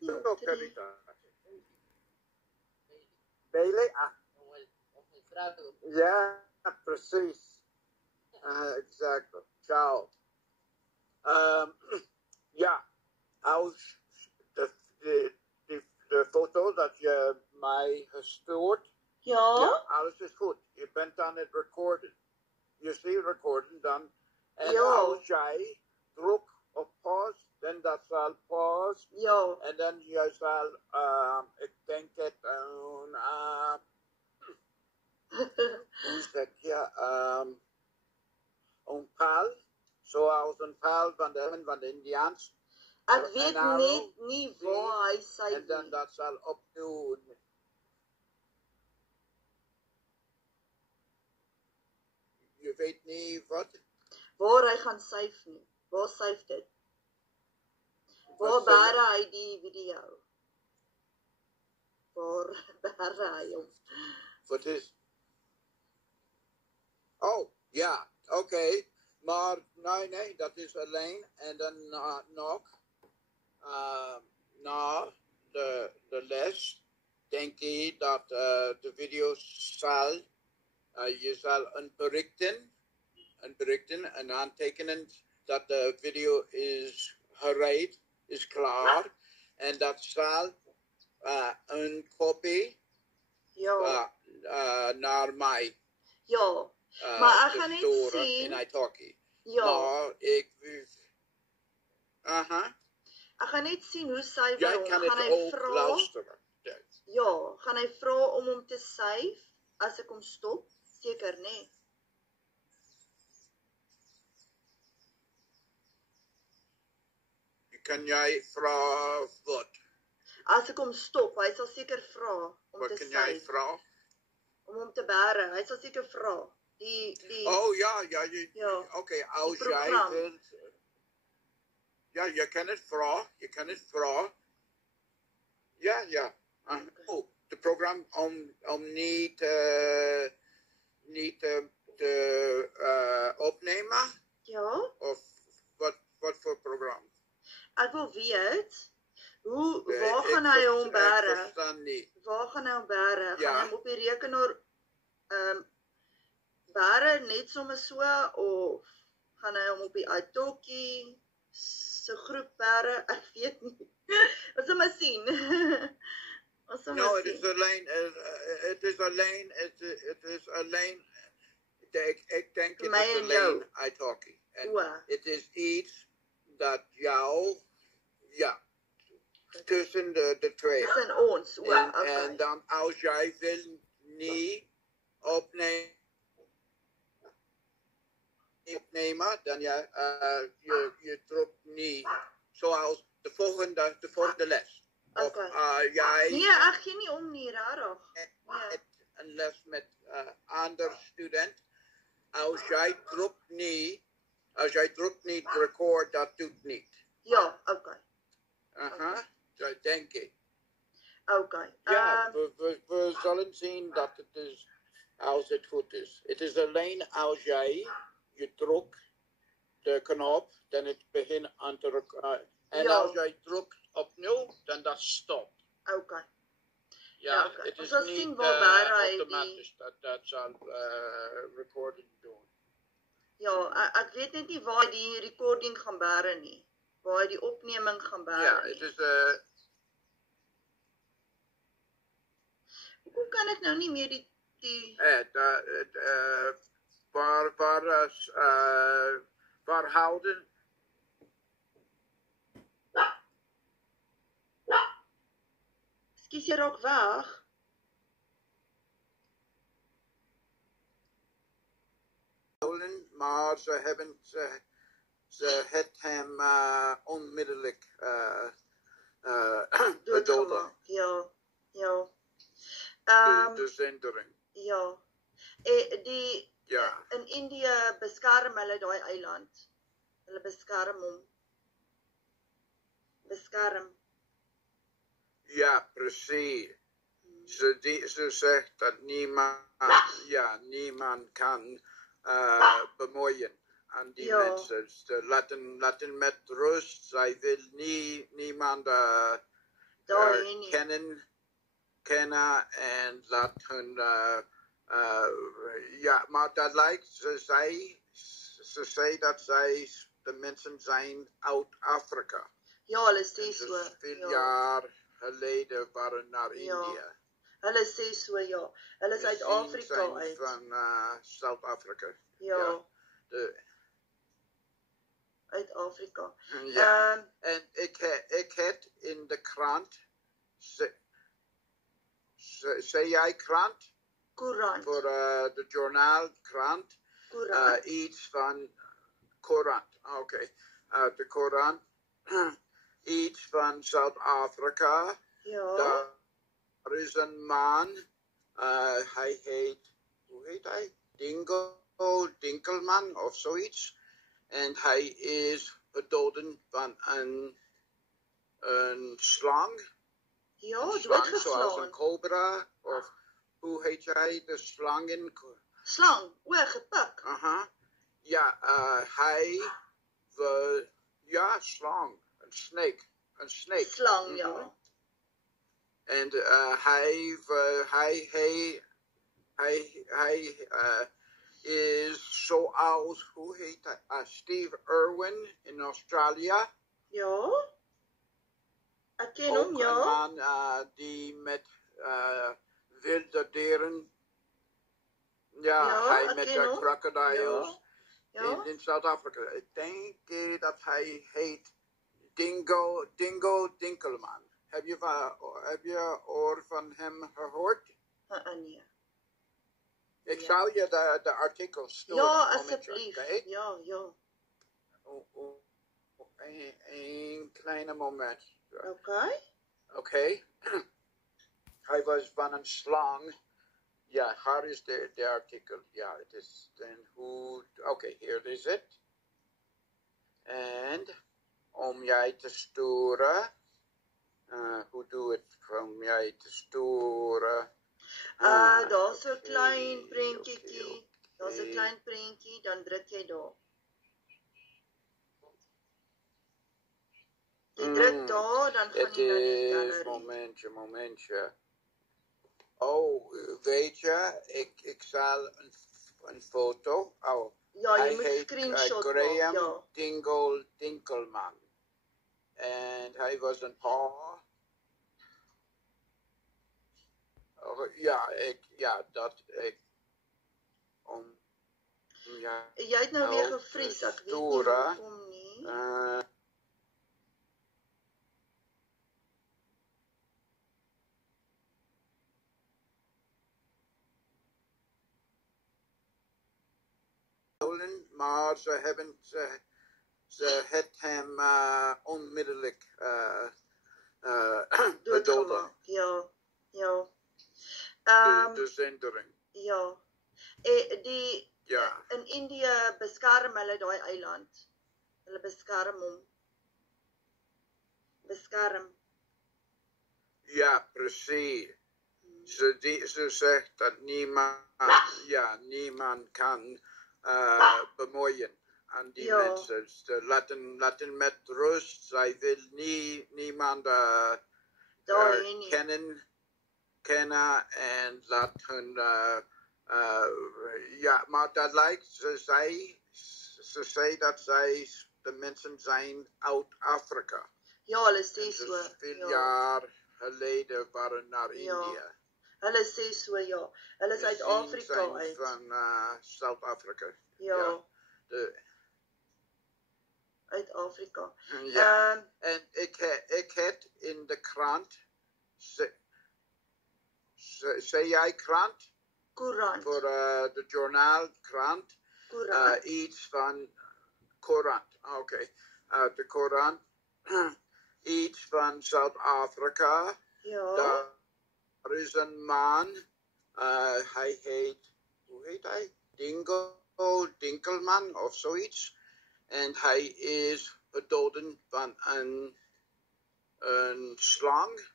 Zo Carita. Bailey? Ja, precies. Exactly. Ciao. Ja, als de foto dat je mij gestuurd. Ja, alles is goed. Je bent aan het recorden. Je ziet recorden dan. En als jij druk op pause, dan dat zal pause. Ja. En dan je zal, ik denk het, hoe zeg je, een paal. Zoals een paal van de Indiaans. Ik weet net nie waar hy sê en dan dat zal opnieuw. Je weet niet wat? Waar hy gaan syf nie. Waar syf dit? Waar bære hy die video? Waar bære hy hom? Wat is? Oh, ja, oké. Maar nee, dat is alleen. En dan nog, na de les, denk ik dat de video zal, je zal een berichten en aantekenen dat de video is gereed, is klaar. En dat zal een kopie naar mij. Ja, maar ek gaan net sien. In italki. Ja. Maar ik... Ek gaan net sien hoe sy Jy hom. kan Gaan het hy ook vra? luisteren. Ja, gaan hy vra om hom te save as ek hom stop? Seker, nee. Kan jy vra wat? As ek hom stop, hy sal seker vra om Wat te kan save. jy vra? Om hom te bære. Hy sal seker vra. Oh ja, oké, als jij wilt... Ja, je kan het vragen. Ja. Oh, de programma om niet te opnemen? Ja. Of wat voor programma? Ek wil weet, waar gaan hy hom bære? Ek verstaan nie. Waar gaan hy hom bære? Ja. Gaan hy hom op die rekenaar bære net sommer so, of gaan hy hom op die italki se groep bære? Ek weet nie. Ons sal maar sien. No, het is alleen, ik denk het is alleen italki. En het is iets dat jou, ja, tussen de twee. Tussen ons, en dan als jij wil niet opnemen, dan je drukt niet, zoals de volgende les. Of jij... Nee, ek gee nie om nie, rarig. Een les met ander student. Als jij drukt niet record, dat doet niet. Ja, oké. Dat denk ik. Oké. Ja, we zullen zien dat het is, als het goed is. Het is alleen als je drukt de knop, dan het begint aan te recorderen. En als jij drukt opnieuw, dan dat stopt. Oké. Ja, het is niet automatisch dat zal recording doen. Ja, ek weet net nie waar die recording gaan bære nie. Waar die opneming gaan bære nie. Ja, het is... Hoe kan ek nou nie meer die... waar houden... Kies jy raak weg? Maar ze het hem onmiddellijk bedoeld. Ja. De zendering. Ja. Ja. In Indië beskerm hulle daai eiland. Hulle beskerm hom. Beskerm. Ja, precies. Ze zegt dat niemand kan bemoeien aan die mensen. Ze laten met rust. Zij wil niemand kennen en laat hun, ja, maar dat lijkt, ze zei dat zij de mensen zijn uit Afrika. Ja, hulle sê En so. ze veel Ja. jaar geleden waren naar India. Hulle sê so, ja. Hulle is uit Afrika zijn uit. van Zuid-Afrika. Ja. De, Uit Afrika. ja. En ik heb in de krant, zei jij krant? Courant. Voor de journaalkrant. Courant. Iets van Courant. Oké. De Courant. Iets van Zuid-Afrika. Ja. Daar is een man. Hij heet, hoe heet hij? Dinkelman of zoiets. En hij is bedoden van een slang. Ja, Een slang zoals doodgeslaan. een cobra. Of hoe heet jij de slangen? Slang, gepik. Aha. Ja, hij, ja, slang. Een snake. Een snake. Slang, ja. En hij is zoals, hoe heet hij? Steve Irwin in Australië. Ja. Ek ken Ook hom, een ja. man die met wilde dieren. Ja, hij met de crocodiles. Ja. In Zuid-Afrika. Ik denk dat hij heet Dingo Dinkelman. Heb je oor van hem gehoord? Nee. Ik zou je de artikel sturen. Ja, alsjeblieft. Okay? Ja. Een kleine moment. Oké. Hij was van een slang. Ja, hier is de artikel. Ja, het is dan hoe. Oké, hier is het. En om jij te sturen. Hoe doe ik om jij te sturen? Daar's 'n klein prentjie. Okay. Daar's 'n klein prentjie, dan druk jy daar. Jy druk daar, dan gaan jy na die gallery. Momentje. Oh, weet je, ik zal een foto. Oh, Ja, jy hij moet heet screenshot Graham maak, ja. Dinkelman. En hij was een paar. Ja, Jy het nou weer gevries, ek weet nie hoekom nie. Maar ze het hem onmiddellijk bedoeld. Ja. De zendering. Ja. In Indië beskerm hulle daai eiland. Hulle beskerm hom. Ja, precies. Ze zegt dat niemand kan bemoeien aan die mensen. Ze laten met rust. Zij wil niemand kennen en laat hun. Ja, maar dat lijkt. Ze zei dat zij de mensen zijn uit Afrika. Ja, hulle sê so. Dus veel jaar geleden waren naar India. Hulle sê so, ja. Hulle is uit Afrika uit. Van Zuid-Afrika. Ja. Uit Afrika. Ja. En ik heb in de krant. Zei jij krant? Courant. Voor de journaalkrant. Courant. Iets van Courant. Oké. De Courant. Iets van Zuid-Afrika. Ja. Daar is een man. Hij heet. Hoe heet hij? Dinkelman of zoiets. En hij is bedoden van een slang.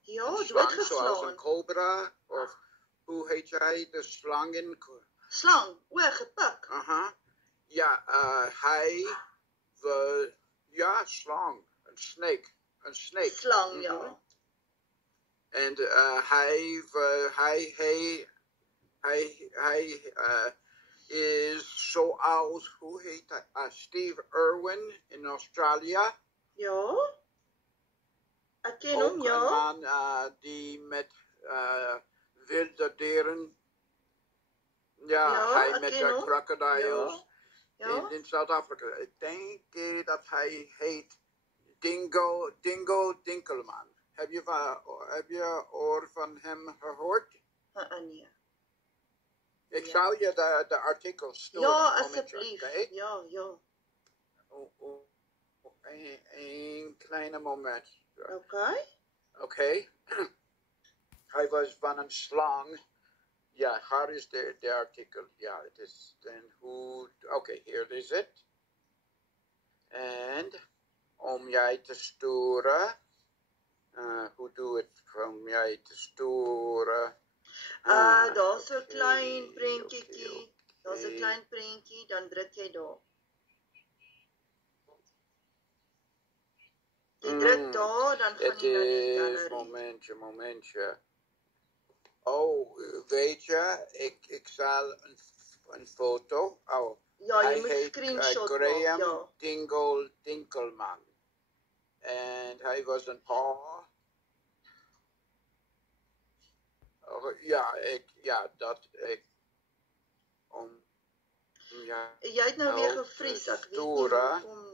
Ja, een slang doodgeslaan. zoals een cobra. Of hoe heet jij de slangen? Slang, gepik. Aha. Ja, ja, slang. Een snake. Slang, ja. En hij is zoals, hoe heet hij? Steve Irwin in Australië. Ja. Ek ken Ook hom, een ja. man die met wilde dieren. Ja, Ja, hij ek met ken hom. crocodiles Ja. in Zuid-Afrika. Ik denk dat hij heet Dingo Dinkelman. Heb je oor van hem gehoord? Nee. Ik zal je de artikels sturen. Ja, asseblief. Okay? Ja. Een kleine moment. Okay. Hij was van een slang. Ja, hier is de artikel. Ja, het is dan hoe... Oké, hier is het. En om jij te sturen... hoe doe ik om jij te sturen? Daar's 'n klein prentjie. Daar's 'n klein prentjie, dan druk jy daar. Jy druk daar, dan gaan jy na die gallery. Momentje. Oh, weet je, ik zal een foto. Oh, Ja, jy moet screenshot maak, Graham ja. Dinkelman. En hij was een paar. Jy het nou weer gevries, ek weet nie hoekom